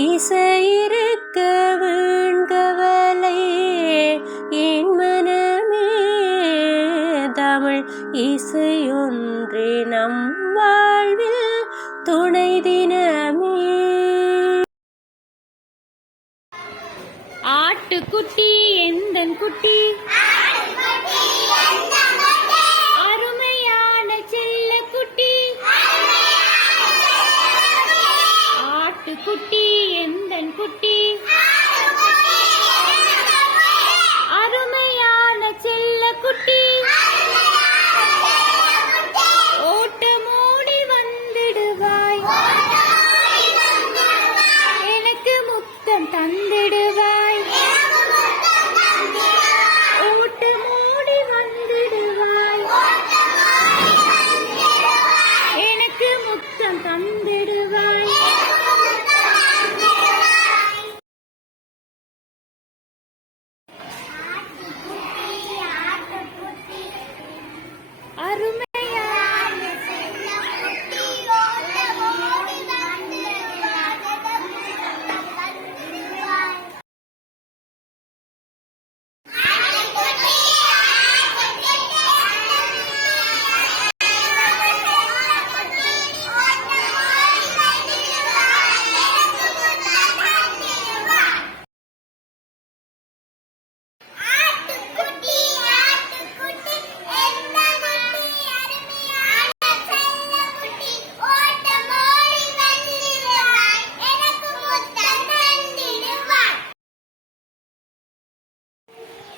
இசையிருக்க வீண்கவலை என் மனமே தமிழ் இசையொன்றே நம் வாழ்வில் துணை தினமே. ஆட்டுக்குட்டி எந்தன் குட்டி அருமையான செல்ல குட்டி ஆட்டுக்குட்டி எந்தன் குட்டி அருமையான செல்ல குட்டி ஓட்டமோடி வந்திடுவாய் எனக்கு முத்தம் தந்திடுவாய் ஓட்டமோடி வந்திடுவாய் எனக்கு முத்தம் தந்திடுவாய்.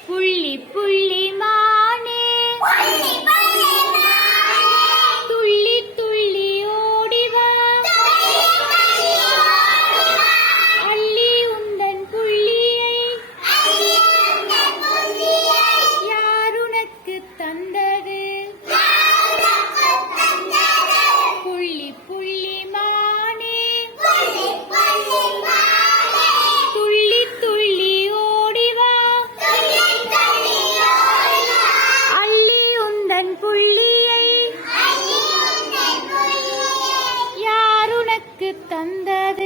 புள்ளி புள்ளி மானே துள்ளி துள்ளி ஓடிவா அள்ளி உந்தன் புள்ளியை யார் உனக்கு தந்தது புள்ளி புள்ளி மானே துள்ளி துள்ளி ஓடிவா புள்ளியை யார் உனக்கு தந்தது